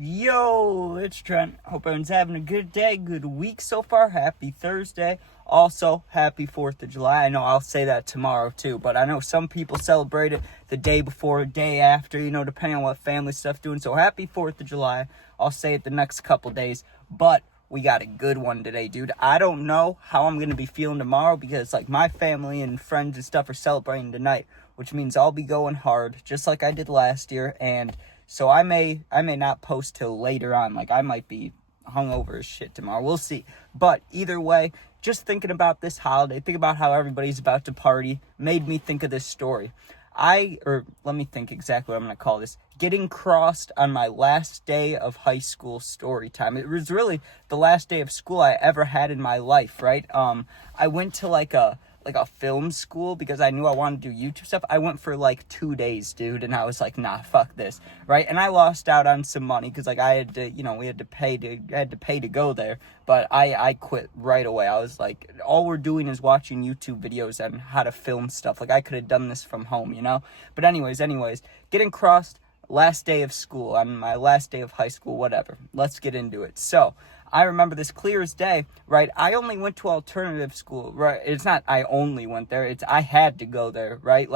Yo, it's Trent. Hope everyone's having a good day, good week so far. Happy Thursday. Also, happy 4th of July. I know I'll say that tomorrow too, but I know some people celebrate it the day before, day after, depending on what family stuff's doing. So happy 4th of July. I'll say it the next couple days, but we got a good one today, dude. I don't know how I'm going to be feeling tomorrow because, my family and friends and stuff are celebrating tonight, which means I'll be going hard, just like I did last year, and so I may not post till later on. I might be hungover as shit tomorrow. We'll see. But either way, just thinking about this holiday, think about how everybody's about to party, made me think of this story. Let me think exactly what I'm going to call this. Getting crossed on my last day of high school story time. It was really the last day of school I ever had in my life, right? I went to a film school because I knew I wanted to do YouTube stuff. I went for 2 days, dude, and I was like, nah, fuck this, right? And I lost out on some money because I had to, we had to pay to go there, but I quit right away. I was like, all we're doing is watching YouTube videos on how to film stuff. I could have done this from home, But anyways, getting crossed last day of school, on my last day of high school, whatever. Let's get into it. So I remember this clear as day, right? I only went to alternative school, right? It's not I only went there. It's I had to go there, right?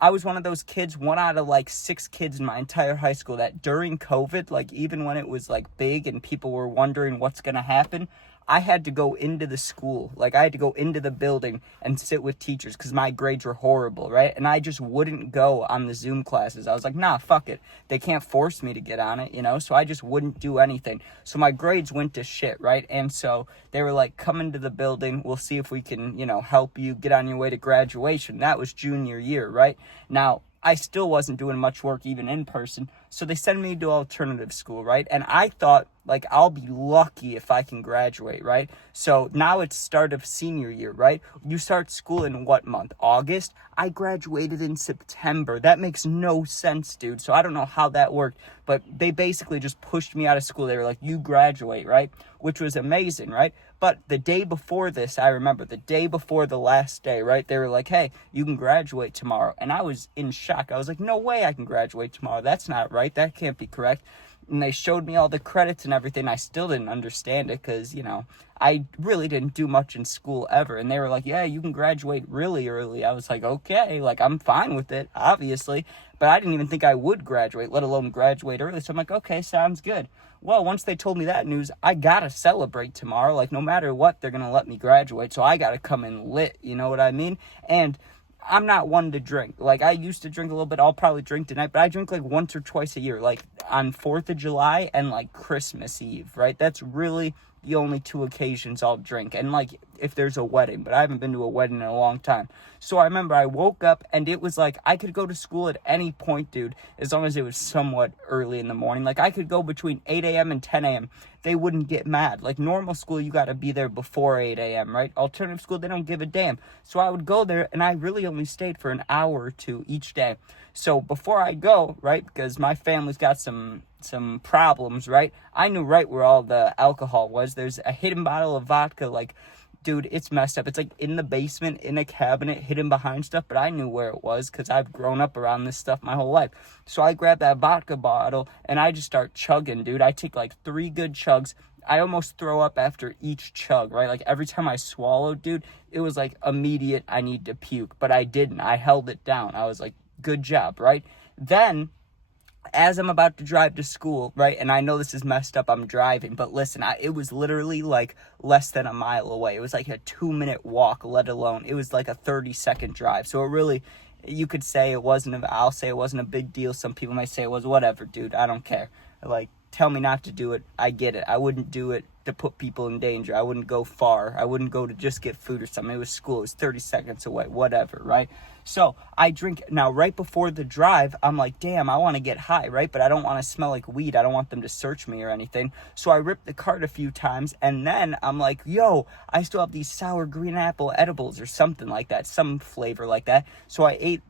I was one of those kids, one out of 6 kids in my entire high school that during COVID, even when it was big and people were wondering what's going to happen, I had to go into the school. I had to go into the building and sit with teachers because my grades were horrible, right? And I just wouldn't go on the Zoom classes. I was like, nah, fuck it. They can't force me to get on it, So I just wouldn't do anything. So my grades went to shit, right? And so they were like, come into the building. We'll see if we can, help you get on your way to graduation. That was junior year, right? Now, I still wasn't doing much work even in person. So they sent me to alternative school, right? And I thought, I'll be lucky if I can graduate, right? So now it's start of senior year, right? You start school in what month? August? I graduated in September. That makes no sense, dude. So I don't know how that worked, but they basically just pushed me out of school. They were like, you graduate, right? Which was amazing, right? But the day before this, I remember the day before the last day, right? They were like, hey, you can graduate tomorrow. And I was in shock. I was like, no way I can graduate tomorrow. That's not right. That can't be correct. And they showed me all the credits and everything. I still didn't understand it because, I really didn't do much in school ever. And they were like, yeah, you can graduate really early. I was like, okay, I'm fine with it, obviously. But I didn't even think I would graduate, let alone graduate early. So I'm like, okay, sounds good. Well, once they told me that news, I got to celebrate tomorrow. No matter what, they're going to let me graduate. So I got to come in lit, you know what I mean? And I'm not one to drink. I used to drink a little bit. I'll probably drink tonight, but I drink once or twice a year, on 4th of July and Christmas Eve, right? That's really the only 2 occasions I'll drink. And if there's a wedding, but I haven't been to a wedding in a long time. So I remember I woke up and it was I could go to school at any point, dude, as long as it was somewhat early in the morning. I could go between 8 a.m. and 10 a.m. They wouldn't get mad. Normal school, you got to be there before 8 a.m., right? Alternative school, they don't give a damn. So I would go there and I really only stayed for an hour or 2 each day. So before I go, right, because my family's got some problems, right? I knew right where all the alcohol was. There's a hidden bottle of vodka, dude, it's messed up. It's in the basement, in a cabinet, hidden behind stuff, but I knew where it was because I've grown up around this stuff my whole life. So I grabbed that vodka bottle and I just start chugging, dude. I take 3 good chugs. I almost throw up after each chug, right? Every time I swallowed, dude, it was immediate, I need to puke, but I didn't. I held it down. I was like, good job, right? Then, as I'm about to drive to school, right, and I know this is messed up, I'm driving, but listen, it was literally less than a mile away. It was a 2-minute walk, let alone, it was a 30-second drive. So it really, you could say I'll say it wasn't a big deal. Some people might say it was, whatever, dude, I don't care. Tell me not to do it, I get it. I wouldn't do it to put people in danger. I wouldn't go far. I wouldn't go to just get food or something. It was school. It was 30 seconds away, whatever, right? So I drink. Now, right before the drive, I'm like, damn, I want to get high, right? But I don't want to smell like weed. I don't want them to search me or anything. So I ripped the cart a few times, and then I'm like, yo, I still have these sour green apple edibles or something like that, some flavor like that. So I ate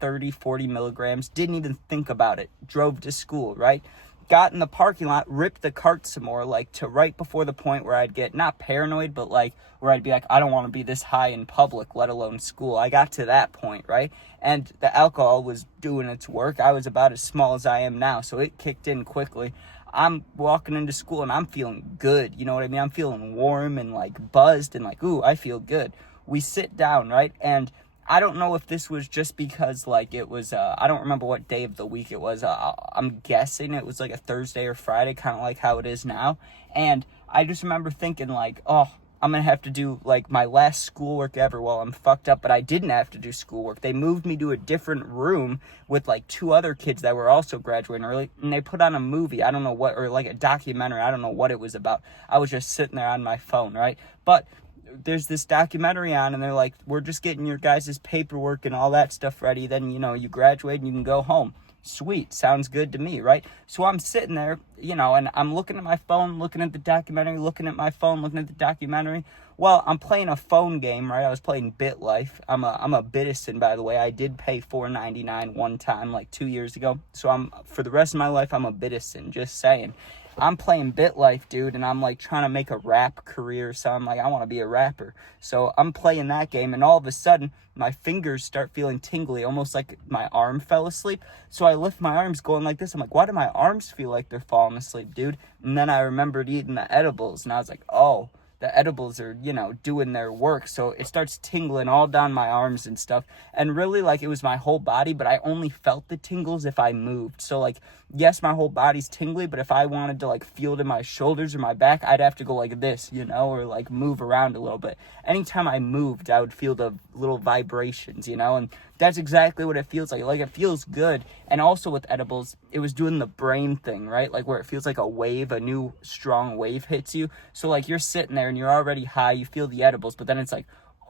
30, 40 milligrams, didn't even think about it, drove to school, right? Got in the parking lot, ripped the cart some more, to right before the point where I'd get, not paranoid, but where I'd be like, I don't want to be this high in public, let alone school. I got to that point, right? And the alcohol was doing its work. I was about as small as I am now, so it kicked in quickly. I'm walking into school and I'm feeling good. You know what I mean? I'm feeling warm and like buzzed and like, ooh, I feel good. We sit down, right? And I don't know if this was just because like it was, I don't remember what day of the week it was. I'm guessing it was like a Thursday or Friday, kind of like how it is now. And I just remember thinking like, oh, I'm going to have to do like my last schoolwork ever while I'm fucked up, but I didn't have to do schoolwork. They moved me to a different room with like 2 other kids that were also graduating early, and they put on a movie. I don't know what, or like a documentary. I don't know what it was about. I was just sitting there on my phone, right? But there's this documentary on, and they're like, we're just getting your guys' paperwork and all that stuff ready. Then, you graduate and you can go home. Sweet. Sounds good to me, right? So I'm sitting there, and I'm looking at my phone, looking at the documentary, looking at my phone, looking at the documentary. Well, I'm playing a phone game, right? I was playing BitLife. I'm a Bitizen, by the way. I did pay $4.99 one time, like 2 years ago. So for the rest of my life, I'm a Bitizen, just saying. I'm playing BitLife, dude, and I'm like trying to make a rap career, so I'm like, I want to be a rapper. So I'm playing that game, and all of a sudden, my fingers start feeling tingly, almost like my arm fell asleep. So I lift my arms going like this. I'm like, why do my arms feel like they're falling asleep, dude? And then I remembered eating the edibles, and I was like, oh, the edibles are, doing their work. So it starts tingling all down my arms and stuff. And really, like, it was my whole body, but I only felt the tingles if I moved. So, like, yes, my whole body's tingly, but if I wanted to, like, feel it in my shoulders or my back, I'd have to go like this, or, like, move around a little bit. Anytime I moved, I would feel the little vibrations, and that's exactly what it feels like. Like, it feels good. And also with edibles, it was doing the brain thing, right? Like, where it feels like a new strong wave hits you. So, like, you're sitting there and you're already high, you feel the edibles, but then it's like,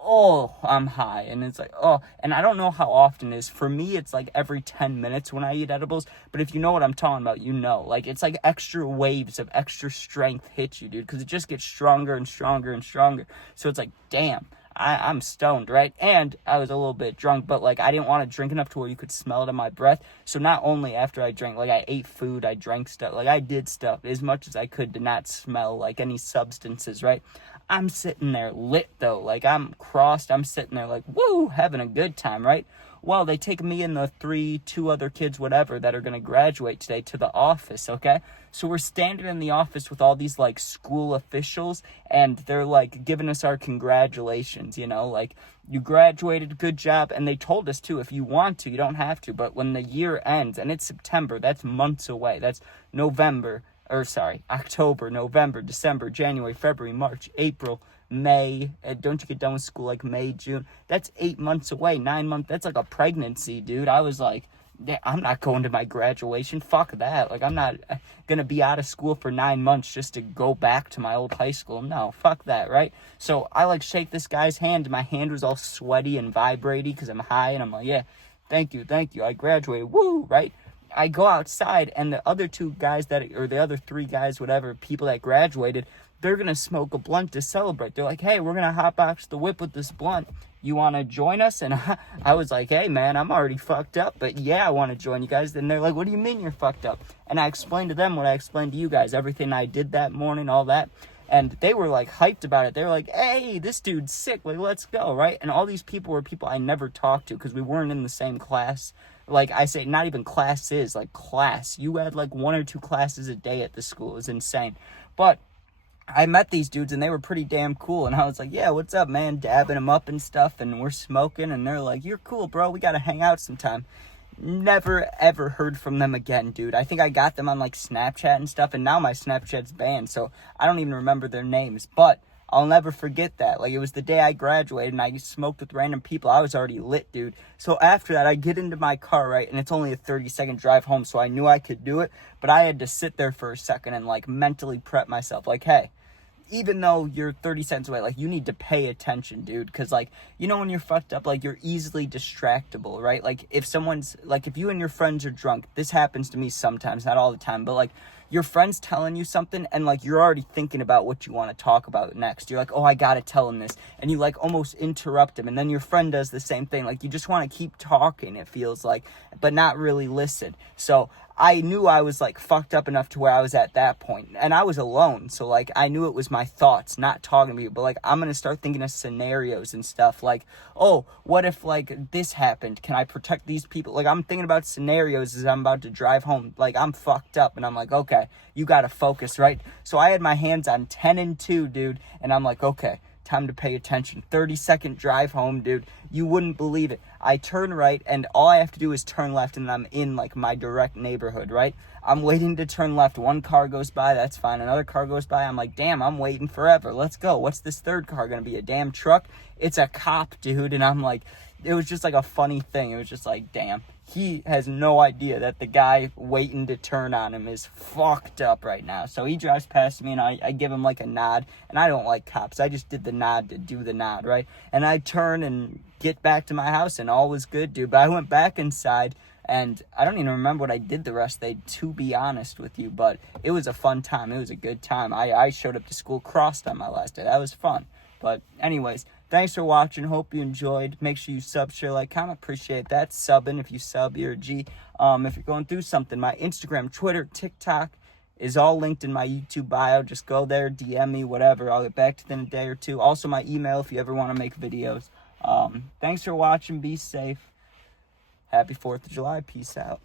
oh, I'm high. And it's like, oh, and I don't know how often it is. For me, it's like every 10 minutes when I eat edibles. But if you know what I'm talking about, like, it's like extra waves of extra strength hit you, dude, because it just gets stronger and stronger and stronger. So it's like, damn, I'm stoned, right? And I was a little bit drunk, but like I didn't want to drink enough to where you could smell it in my breath. So not only after I drank, like I ate food, I drank stuff, like I did stuff as much as I could to not smell like any substances, right? I'm sitting there lit though, like I'm crossed, I'm sitting there like, woo, having a good time, right? Well, they take me and the 2 other kids, whatever, that are going to graduate today to the office, okay? So we're standing in the office with all these, like, school officials, and they're, like, giving us our congratulations, like, you graduated, good job, and they told us, too, if you want to, you don't have to, but when the year ends, and it's September, that's months away, that's October, November, December, January, February, March, April, May, don't you get done with school like May, June? That's 8 months away, 9 months. That's like a pregnancy, dude. I was like, I'm not going to my graduation. Fuck that. Like, I'm not going to be out of school for 9 months just to go back to my old high school. No, fuck that, right? So I like shake this guy's hand. My hand was all sweaty and vibrating because I'm high. And I'm like, yeah, thank you. I graduated. Woo, right? I go outside and the other 2 guys the other 3 guys, whatever, people that graduated, they're going to smoke a blunt to celebrate. They're like, hey, we're going to hotbox the whip with this blunt. You want to join us? And I was like, hey, man, I'm already fucked up. But yeah, I want to join you guys. Then they're like, what do you mean you're fucked up? And I explained to them what I explained to you guys, everything I did that morning, all that. And they were like hyped about it. They were like, hey, this dude's sick. Like, let's go, right? And all these people were people I never talked to because we weren't in the same class. Like I say, not even classes, like class. You had like 1 or 2 classes a day at the school. It was insane. But I met these dudes and they were pretty damn cool. And I was like, yeah, what's up, man? Dabbing them up and stuff. And we're smoking. And they're like, you're cool, bro. We got to hang out sometime. Never, ever heard from them again, dude. I think I got them on like Snapchat and stuff. And now my Snapchat's banned. So I don't even remember their names. But I'll never forget that. Like, it was the day I graduated and I smoked with random people. I was already lit, dude. So after that, I get into my car, right? And it's only a 30-second drive home. So I knew I could do it. But I had to sit there for a second and like mentally prep myself. Like, hey, even though you're 30 cents away, like, you need to pay attention, dude. Because, like, when you're fucked up, like, you're easily distractible, right? Like, if you and your friends are drunk, this happens to me sometimes, not all the time, but, like, your friend's telling you something and like you're already thinking about what you want to talk about next. You're like, oh, I gotta tell him this, and you like almost interrupt him, and then your friend does the same thing. Like, you just want to keep talking, it feels like, but not really listen. So I knew I was like fucked up enough to where I was at that point, and I was alone. So like I knew it was my thoughts, not talking to me, but like I'm gonna start thinking of scenarios and stuff. Like, oh, what if like this happened? Can I protect these people? Like I'm thinking about scenarios as I'm about to drive home. Like I'm fucked up, and I'm like, okay, you gotta focus, right? So I had my hands on 10 and 2, dude, and I'm like, okay, time to pay attention. 30-second drive home, dude. You wouldn't believe it. I turn right, and all I have to do is turn left, and I'm in like my direct neighborhood, right? I'm waiting to turn left. One car goes by, that's fine. Another car goes by. I'm like, damn, I'm waiting forever. Let's go. What's this third car gonna be? A damn truck? It's a cop, dude. And I'm like, it was just like a funny thing. It was just like, damn. He has no idea that the guy waiting to turn on him is fucked up right now. So he drives past me, and I give him like a nod. And I don't like cops. I just did the nod to do the nod, right? And I turn and get back to my house, and all was good, dude. But I went back inside, and I don't even remember what I did the rest of the day, to be honest with you. But it was a fun time. It was a good time. I showed up to school crossed on my last day. That was fun. But anyways, thanks for watching. Hope you enjoyed. Make sure you sub, share, like, comment. Appreciate that. Subbing if you sub, you're a G. If you're going through something, my Instagram, Twitter, TikTok is all linked in my YouTube bio. Just go there, DM me, whatever. I'll get back to you in a day or two. Also, my email if you ever want to make videos. Thanks for watching. Be safe. Happy 4th of July. Peace out.